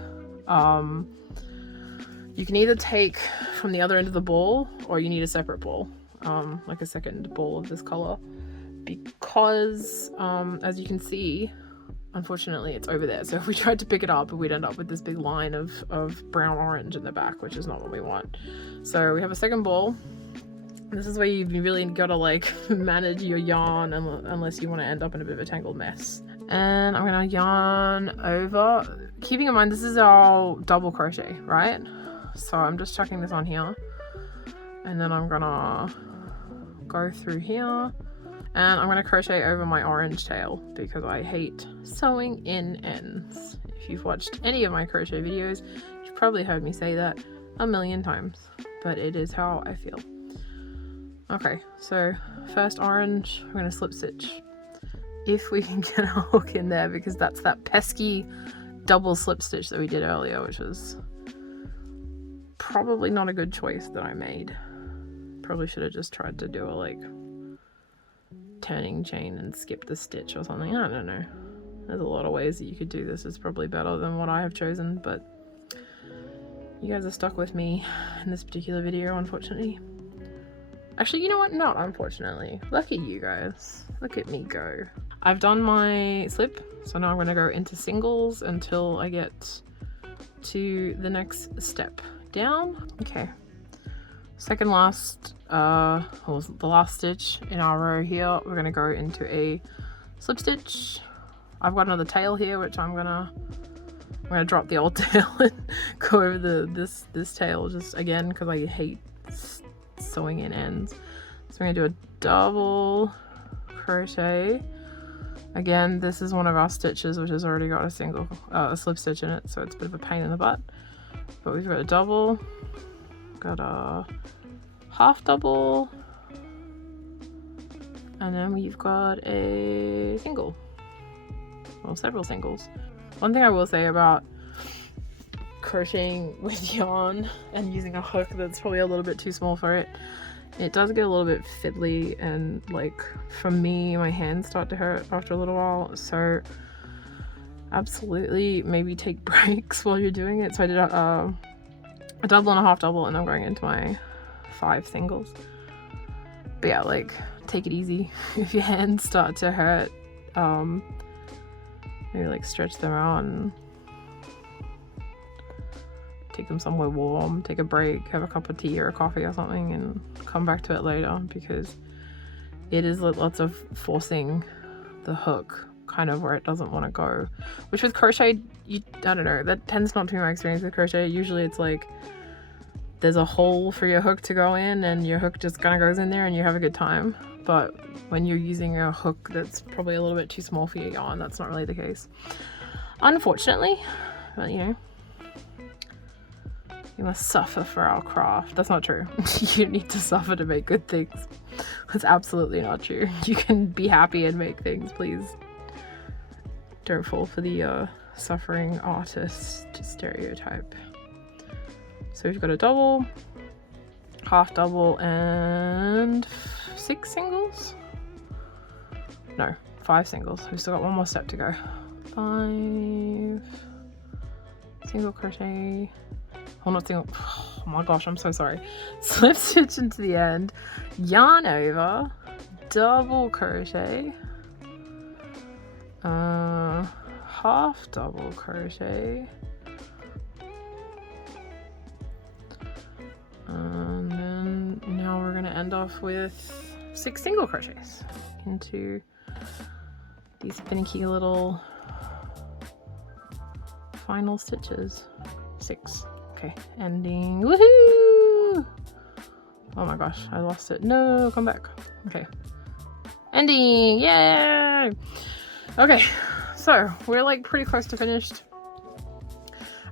you can either take from the other end of the ball, or you need a separate ball, like a second ball of this color, because as you can see, unfortunately it's over there. So if we tried to pick it up, we'd end up with this big line of brown orange in the back, which is not what we want. So we have a second ball. This is where you really gotta like manage your yarn unless you want to end up in a bit of a tangled mess. And I'm gonna yarn over, keeping in mind this is our double crochet, right? So I'm just chucking this on here, and then I'm gonna go through here, and I'm gonna crochet over my orange tail because I hate sewing in ends. If you've watched any of my crochet videos, you've probably heard me say that a million times, but it is how I feel. Okay, so first orange, we're gonna slip stitch. If we can get a hook in there, because that's that pesky double slip stitch that we did earlier, which was probably not a good choice that I made. Probably should have just tried to do a like turning chain and skip the stitch or something. I don't know. There's a lot of ways that you could do this. It's probably better than what I have chosen, but you guys are stuck with me in this particular video, unfortunately. Actually, you know what? Not unfortunately. Look at you guys. Look at me go. I've done my slip, so now I'm going to go into singles until I get to the next step down. Okay. Second last, or the last stitch in our row here, we're going to go into a slip stitch. I've got another tail here, which I'm gonna drop the old tail and go over this tail just again because I hate sewing in ends. So I'm gonna do a double crochet. Again, this is one of our stitches which has already got a slip stitch in it, so it's a bit of a pain in the butt. But we've got a double, got a half double, and then we've got a single. Well, several singles. One thing I will say about crocheting with yarn and using a hook that's probably a little bit too small for it, it does get a little bit fiddly, and like for me, my hands start to hurt after a little while. So absolutely maybe take breaks while you're doing it. So I did a double and a half double, and I'm going into my 5 singles. But yeah, like take it easy if your hands start to hurt. Maybe like stretch them out and take them somewhere warm, take a break, have a cup of tea or a coffee or something, and come back to it later, because it is lots of forcing the hook kind of where it doesn't want to go. Which with crochet, I don't know, that tends not to be my experience with crochet. Usually it's like there's a hole for your hook to go in and your hook just kind of goes in there and you have a good time. But when you're using a hook that's probably a little bit too small for your yarn, that's not really the case, unfortunately. But you know, you must suffer for our craft. That's not true. You need to suffer to make good things. That's absolutely not true. You can be happy and make things. Please don't fall for the suffering artist stereotype. So we've got a double, half double, and 6 singles? No, 5 singles. We've still got one more step to go. 5 single crochet. Oh, not single. Oh my gosh, I'm so sorry. Slip stitch into the end, yarn over, double crochet, half double crochet, and then now we're going to end off with 6 single crochets into these finicky little final stitches. 6. Okay, ending. Woohoo! Oh my gosh, I lost it. No, come back. Okay, ending. Yay! Okay, so we're like pretty close to finished.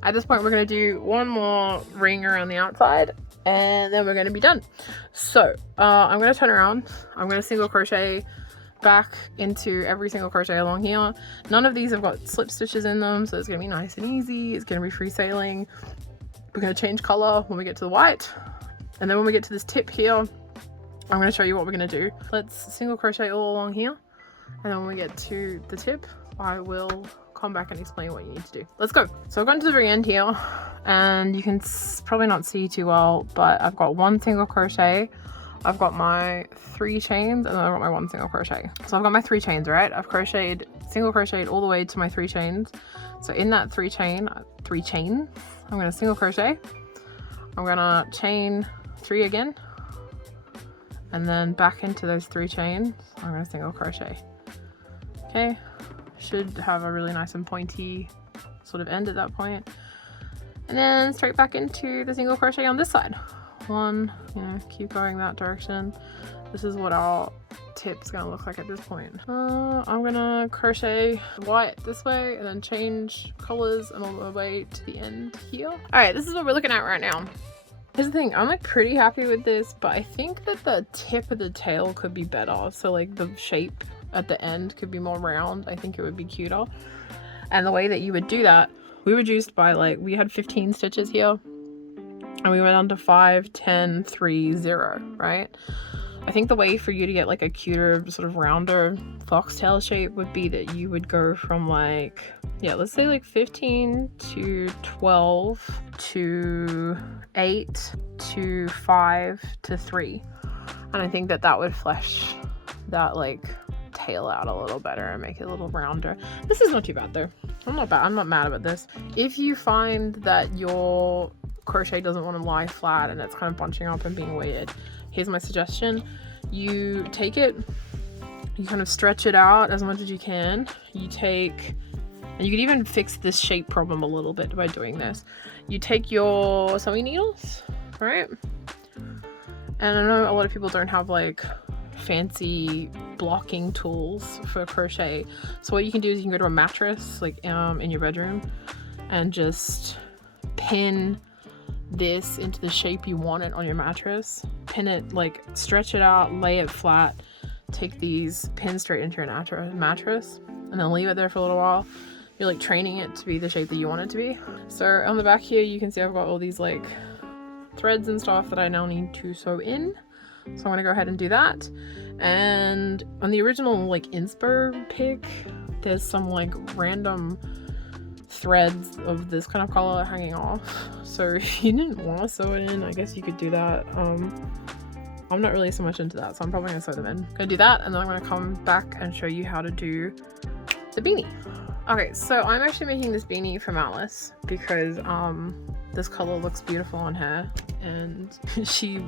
At this point, we're gonna do one more ring around the outside, and then we're gonna be done. So I'm gonna turn around. I'm gonna single crochet back into every single crochet along here. None of these have got slip stitches in them, so it's gonna be nice and easy. It's gonna be free sailing. We're gonna change color when we get to the white, and then when we get to this tip here, I'm gonna show you what we're gonna do. Let's single crochet all along here, and then when we get to the tip, I will come back and explain what you need to do. Let's go. So I've gone to the very end here, and you can probably not see too well, but I've got 1 single crochet I've got my 3 chains and then I've got my 1 single crochet. So I've got my 3 chains, right? I've single crocheted all the way to my 3 chains. So in that 3 chains, I'm gonna single crochet. I'm gonna chain 3 again, and then back into those 3 chains, I'm gonna single crochet. Okay, should have a really nice and pointy sort of end at that point. And then straight back into the single crochet on this side. 1, you know, keep going that direction. This is what our tip's gonna look like at this point. I'm gonna crochet white this way and then change colors and all the way to the end here. All right, this is what we're looking at right now. Here's the thing, I'm like pretty happy with this, but I think that the tip of the tail could be better. So like the shape at the end could be more round. I think it would be cuter. And the way that you would do that, we reduced by like, we had 15 stitches here and we went on to 5, 10, 3, 0, right? I think the way for you to get like a cuter sort of rounder foxtail shape would be that you would go from like, yeah, let's say like 15 to 12 to 8 to 5 to 3. And I think that that would flesh that like tail out a little better and make it a little rounder. This is not too bad though. I'm not mad about this. If you find that your crochet doesn't want to lie flat and it's kind of bunching up and being weird, here's my suggestion. You take it, you kind of stretch it out as much as you can. You take, and you could even fix this shape problem a little bit by doing this. You take your sewing needles, right? And I know a lot of people don't have like fancy blocking tools for crochet. So what you can do is you can go to a mattress like in your bedroom and just pin this into the shape you want it on your mattress. Pin it, like stretch it out, lay it flat, take these pins straight into your mattress and then leave it there for a little while. You're like training it to be the shape that you want it to be. So on the back here you can see I've got all these like threads and stuff that I now need to sew in. So I'm gonna go ahead and do that. And on the original like inspo pic, there's some like random threads of this kind of color hanging off. So if you didn't want to sew it in, I guess you could do that. I'm not really so much into that, so I'm probably gonna sew them in. Gonna do that, and then I'm gonna come back and show you how to do the beanie. Okay, so I'm actually making this beanie for Malice because this color looks beautiful on her and she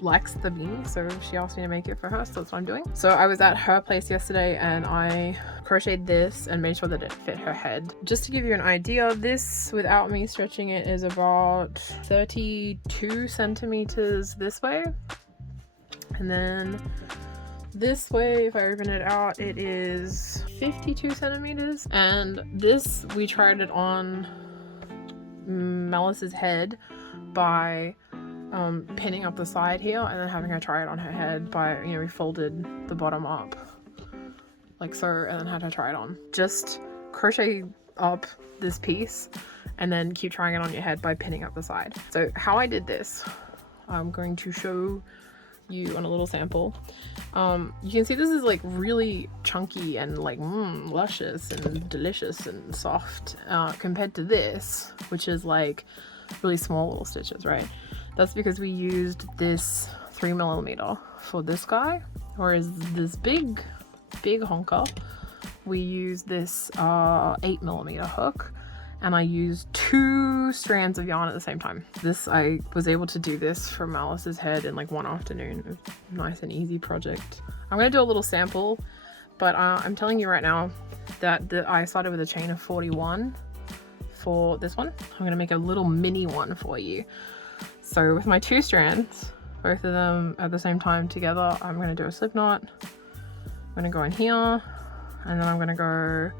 likes the beanie, so she asked me to make it for her, so that's what I'm doing. So I was at her place yesterday and I crocheted this and made sure that it fit her head. Just to give you an idea, this without me stretching it is about 32 centimeters this way, and then this way, if I open it out, it is 52 centimeters. And this, we tried it on Malice's head by pinning up the side here and then having her try it on her head by, you know, we folded the bottom up like so and then had her try it on. Just crochet up this piece and then keep trying it on your head by pinning up the side. So how I did this, I'm going to show you on a little sample. You can see this is like really chunky and like luscious and delicious and soft compared to this, which is like really small little stitches, right? That's because we used this 3mm for this guy, whereas this big honker, we used this 8mm hook, and I used 2 strands of yarn at the same time. I was able to do this for Malice's head in like one afternoon. It was a nice and easy project. I'm gonna do a little sample, but I'm telling you right now that I started with a chain of 41 for this one. I'm gonna make a little mini one for you. So with my 2 strands, both of them at the same time together, I'm gonna do a slip knot. I'm gonna go in here, and then I'm gonna go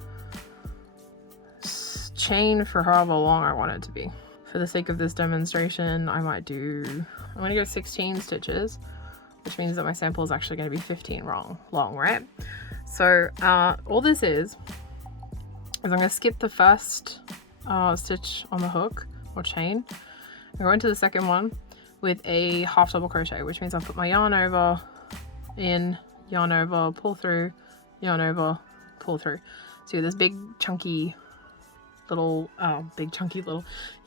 chain for however long I want it to be. For the sake of this demonstration, I'm gonna go 16 stitches, which means that my sample is actually gonna be 15 long, right? So all this is I'm gonna skip the first stitch on the hook or chain and go into the second one with a half double crochet, which means I'll put my yarn over, in, yarn over, pull through, yarn over, pull through. So you have this big chunky you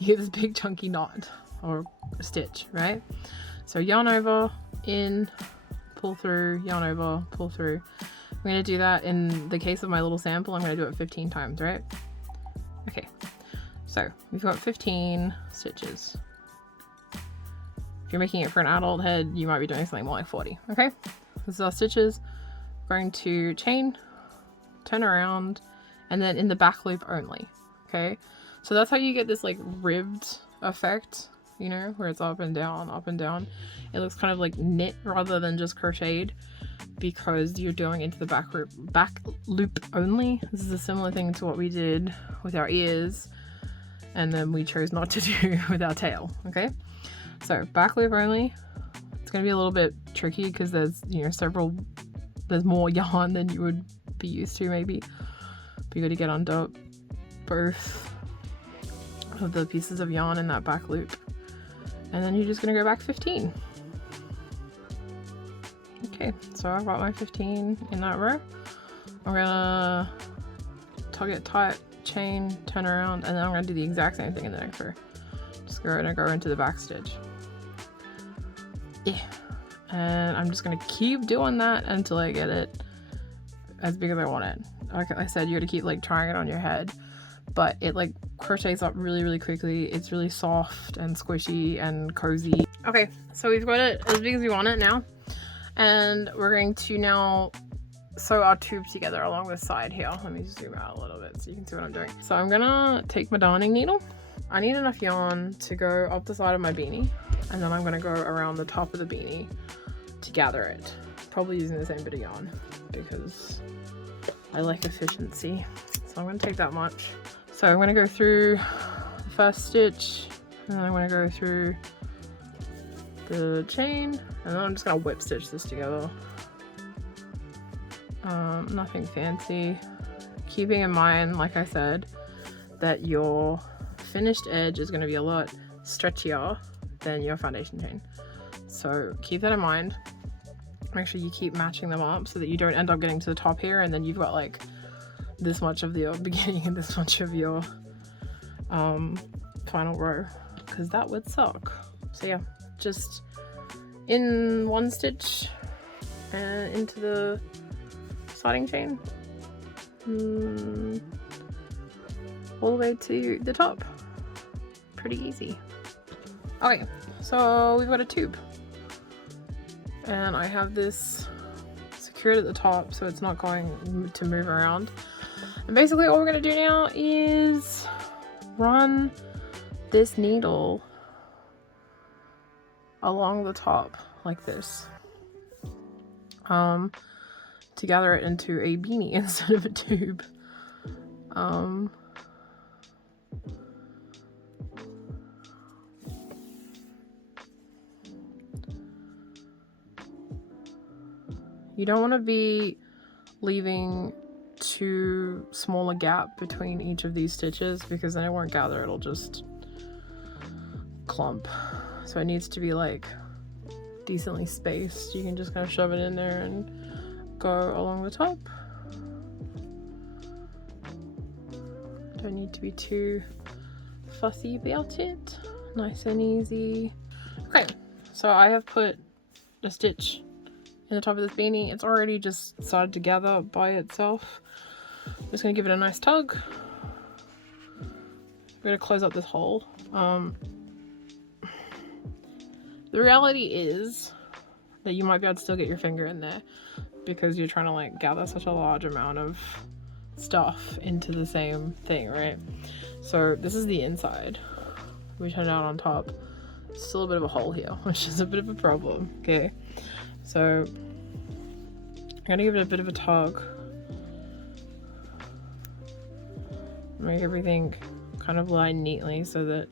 get this big chunky knot or stitch, right? So yarn over, in, pull through, yarn over, pull through. I'm going to do that in the case of my little sample. I'm going to do it 15 times, right? Okay, so we've got 15 stitches. If you're making it for an adult head, you might be doing something more like 40. Okay, this is our stitches. Going to chain, turn around, and then in the back loop only. Okay, so that's how you get this like ribbed effect, you know, where it's up and down, up and down. It looks kind of like knit rather than just crocheted, because you're doing into the back loop only. This is a similar thing to what we did with our ears, and then we chose not to do with our tail. Okay, so back loop only. It's going to be a little bit tricky because there's, you know, there's more yarn than you would be used to maybe, but you got to get under both of the pieces of yarn in that back loop, and then you're just going to go back 15. Okay, so I've got my 15 in that row. I'm gonna tug it tight, chain, turn around, and then I'm gonna do the exact same thing in the next row. Just gonna go into the back stitch. Yeah, and I'm just gonna keep doing that until I get it as big as I want it. Like I said, you gotta keep like trying it on your head, but it like crochets up really, really quickly. It's really soft and squishy and cozy. Okay, so we've got it as big as we want it now. And we're going to now sew our tube together along the side here. Let me zoom out a little bit so you can see what I'm doing. So I'm gonna take my darning needle. I need enough yarn to go up the side of my beanie, and then I'm gonna go around the top of the beanie to gather it. Probably using the same bit of yarn because I like efficiency. So I'm gonna take that much. So I'm gonna go through the first stitch, and then I'm gonna go through the chain, and then I'm just gonna whip stitch this together. Nothing fancy. Keeping in mind, like I said, that your finished edge is going to be a lot stretchier than your foundation chain. So keep that in mind. Make sure you keep matching them up so that you don't end up getting to the top here and then you've got like this much of your beginning and this much of your final row, because that would suck. So yeah, just in one stitch and into the sliding chain all the way to the top. Pretty easy. Okay, so we've got a tube and I have this secured at the top so it's not going to move around, and basically all we're going to do now is run this needle along the top like this to gather it into a beanie instead of a tube. You don't want to be leaving too small a gap between each of these stitches because then it won't gather, it'll just clump. So it needs to be like decently spaced. You can just kind of shove it in there and go along the top. Don't need to be too fussy about it. Nice and easy. Okay, so I have put a stitch in the top of this beanie. It's already just started to gather by itself. I'm just gonna give it a nice tug. We're gonna close up this hole. The reality is that you might be able to still get your finger in there because you're trying to like gather such a large amount of stuff into the same thing, right? So this is the inside. We turn it out on top. Still a bit of a hole here, which is a bit of a problem. Okay, so I'm gonna give it a bit of a tug. Make everything kind of line neatly so that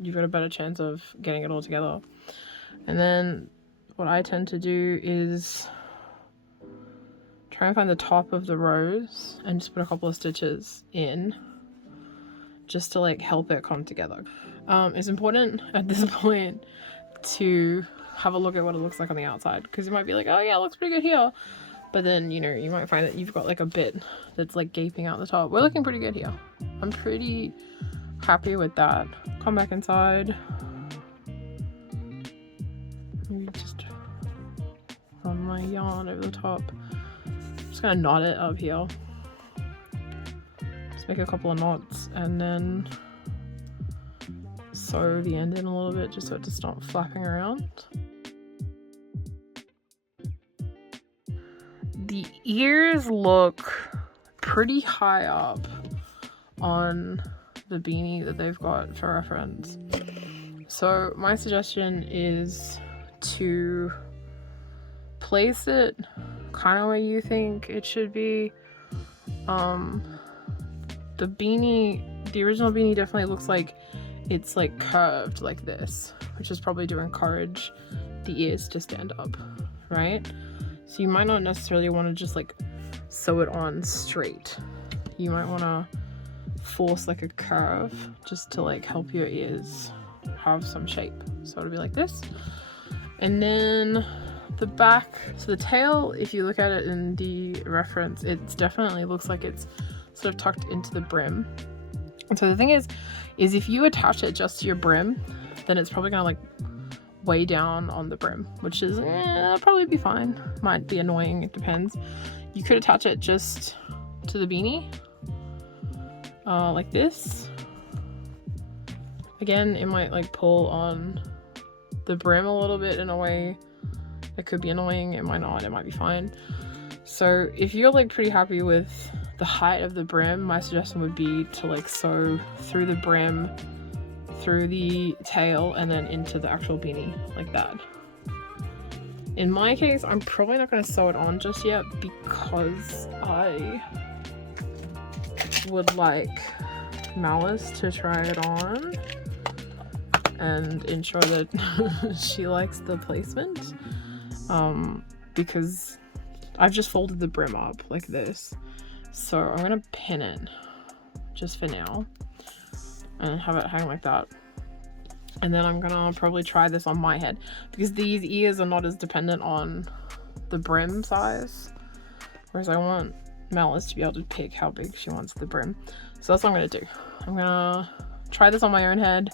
you've got a better chance of getting it all together. And then what I tend to do is try and find the top of the rows and just put a couple of stitches in just to like help it come together. It's important at this point to have a look at what it looks like on the outside, because you might be like, oh yeah, it looks pretty good here, but then, you know, you might find that you've got like a bit that's like gaping out the top. We're looking pretty good here. I'm pretty happy with that. Come back inside. just run my yarn over the top. I'm just gonna knot it up here. Just make a couple of knots and then sew the end in a little bit just so it just not flapping around. The ears look pretty high up on the beanie that they've got for reference. So my suggestion is to place it kind of where you think it should be. The beanie, the original beanie definitely looks like it's like curved like this, which is probably to encourage the ears to stand up, right? So you might not necessarily want to just like sew it on straight. You might want to force like a curve just to like help your ears have some shape. So it'll be like this. And then the back, so the tail, if you look at it in the reference, it definitely looks like it's sort of tucked into the brim. And so the thing is if you attach it just to your brim, then it's probably gonna like way down on the brim, which is it'll probably be fine. Might be annoying, it depends. You could attach it just to the beanie like this. Again, it might like pull on the brim a little bit in a way that could be annoying. It might not, it might be fine. So if you're like pretty happy with the height of the brim, my suggestion would be to like sew through the brim, through the tail, and then into the actual beanie like that. In my case, I'm probably not going to sew it on just yet because I would like Malice to try it on and ensure that she likes the placement, because I've just folded the brim up like this. So I'm going to pin it just for now and have it hang like that. And then I'm gonna probably try this on my head because these ears are not as dependent on the brim size, whereas I want Malice to be able to pick how big she wants the brim. So that's what I'm gonna do. I'm gonna try this on my own head,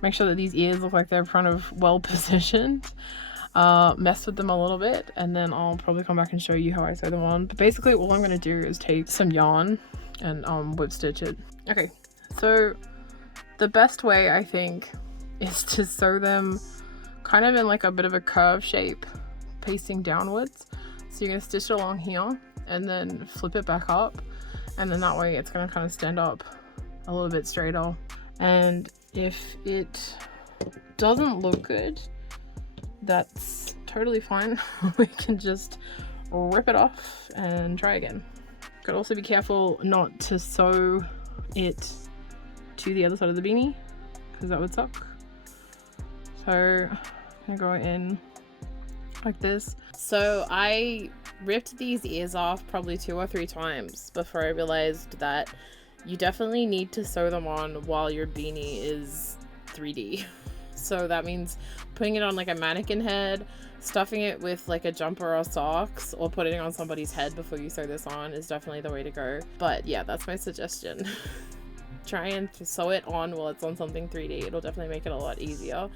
make sure that these ears look like they're kind of well positioned, mess with them a little bit, and then I'll probably come back and show you how I sew them on. But basically all I'm gonna do is take some yarn and whip stitch it. Okay, so the best way I think is to sew them kind of in like a bit of a curve shape, pasting downwards. So you're going to stitch it along here and then flip it back up, and then that way it's going to kind of stand up a little bit straighter. And if it doesn't look good, that's totally fine. We can just rip it off and try again. Could also be careful not to sew it to the other side of the beanie because that would suck. So I'm gonna go in like this. So I ripped these ears off probably 2 or 3 times before I realized that you definitely need to sew them on while your beanie is 3D. So that means putting it on like a mannequin head, stuffing it with like a jumper or socks, or putting it on somebody's head before you sew this on is definitely the way to go. But yeah, that's my suggestion. Try and sew it on while it's on something 3D. It'll definitely make it a lot easier.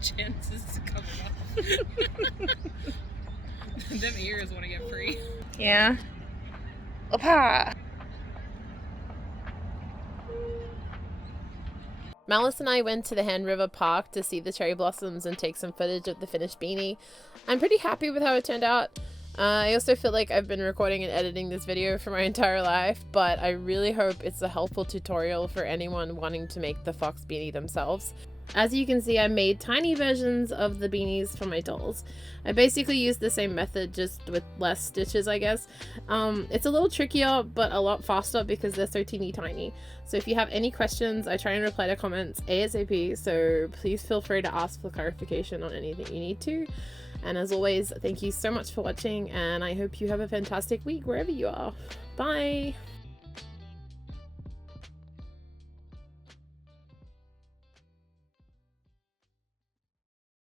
Chances to come off. Them ears want to get free. Yeah. Opa! Malice and I went to the Hand River Park to see the cherry blossoms and take some footage of the finished beanie. I'm pretty happy with how it turned out. I also feel like I've been recording and editing this video for my entire life, but I really hope it's a helpful tutorial for anyone wanting to make the fox beanie themselves. As you can see, I made tiny versions of the beanies for my dolls. I basically used the same method, just with less stitches, I guess. It's a little trickier, but a lot faster because they're so teeny tiny. So if you have any questions, I try and reply to comments ASAP, so please feel free to ask for clarification on anything you need to. And as always, thank you so much for watching, and I hope you have a fantastic week wherever you are. Bye!